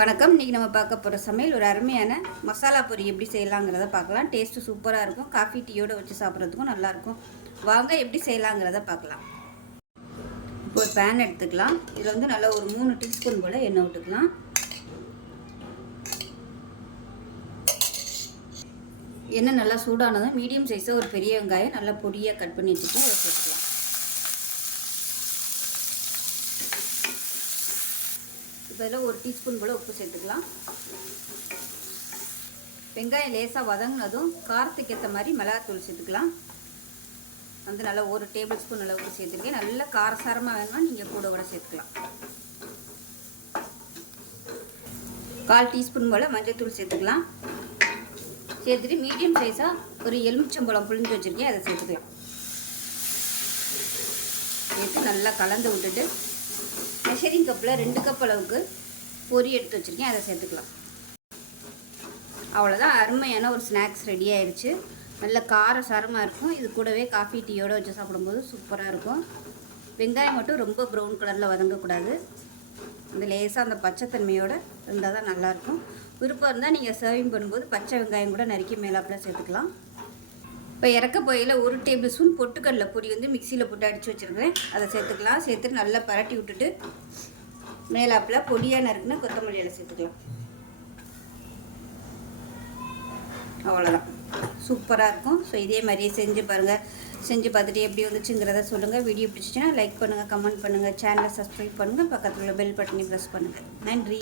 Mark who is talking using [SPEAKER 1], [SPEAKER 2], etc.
[SPEAKER 1] வணக்கம். இன்றைக்கி நம்ம பார்க்க போகிற சமையல் ஒரு அருமையான மசாலா பொரி எப்படி செய்யலாங்கிறத பார்க்கலாம். டேஸ்ட்டு சூப்பராக இருக்கும். காஃபி டீயோடு வச்சு சாப்பிட்றதுக்கும் நல்லாயிருக்கும் வாங்க எப்படி செய்யலாங்கிறத பார்க்கலாம். இப்போ ஒரு பேன் எடுத்துக்கலாம். இதில் வந்து நல்லா ஒரு மூணு டீஸ்பூன் போல் எண்ணெய் விட்டுக்கலாம். எண்ணெய் நல்லா சூடானதும் மீடியம் சைஸில் ஒரு பெரிய வெங்காயம் நல்லா பொடியாக கட் பண்ணி வச்சுட்டு அதை சேர்த்துக்கலாம். இப்போ இதில் ஒரு டீஸ்பூன் போல் உப்பு சேர்த்துக்கலாம். வெங்காயம் லேசாக வதங்கினதும் காரத்துக்கு ஏற்ற மாதிரி மிளகாத்தூள் சேர்த்துக்கலாம். வந்து நல்லா ஒரு டேபிள் ஸ்பூன் அளவுக்கு சேர்த்துருக்கேன். நல்லா காரசாரமாக வேணுமா நீங்கள் கூட கூட சேர்த்துக்கலாம். கால் டீஸ்பூன் போல் மஞ்சள்தூள் சேர்த்துக்கலாம். சேர்த்துட்டு மீடியம் சைஸாக ஒரு எலுமிச்சம்பழம் புளிஞ்சு வச்சுருக்கேன் அதை சேர்த்துக்கலாம். சேர்த்து நல்லா கலந்து விட்டுட்டு மெஷரிங் கப்பில் ரெண்டு கப் அளவுக்கு பொரி எடுத்து வச்சுருக்கேன். அதை சேர்த்துக்கலாம். அவ்வளோதான். அருமையான ஒரு ஸ்நாக்ஸ் ரெடி ஆயிடுச்சு. நல்ல கார சாரமாக இருக்கும். இது கூடவே காஃபி டீயோடு வச்சு சாப்பிடும்போது சூப்பராக இருக்கும். வெங்காயம் மட்டும் ரொம்ப ப்ரௌன் கலரில் வதங்கக்கூடாது. அந்த லேசாக அந்த பச்சைத்தன்மையோடு இருந்தால் தான் நல்லாயிருக்கும். விருப்பம் இருந்தால் நீங்கள் சர்விங் பண்ணும்போது பச்சை வெங்காயம் கூட நறுக்கி மேலாப்பில் சேர்த்துக்கலாம். இப்போ இறக்க போயில் ஒரு டேபிள் ஸ்பூன் பொட்டுக்கடலை பொடி வந்து மிக்சியில் போட்டு அடித்து வச்சுருக்கிறேன். அதை சேர்த்துக்கலாம். சேர்த்து நல்லா பரட்டி விட்டுட்டு மேலாப்பில் பொடியாக நறுக்குன்னு கொத்தமல்லியில் சேர்த்துக்கலாம். அவ்வளோதான் சூப்பராக இருக்கும். ஸோ இதே மாதிரியே செஞ்சு பாருங்கள் செஞ்சு பார்த்துட்டு எப்படி வந்துச்சுங்கிறத சொல்லுங்கள் வீடியோ பிடிச்சிச்சின்னா லைக் பண்ணுங்கள் கமெண்ட் பண்ணுங்கள் சேனலை சப்ஸ்கிரைப் பண்ணுங்கள் பக்கத்தில் உள்ள பெல் பட்டனை ப்ரெஸ் பண்ணுங்கள் நன்றி.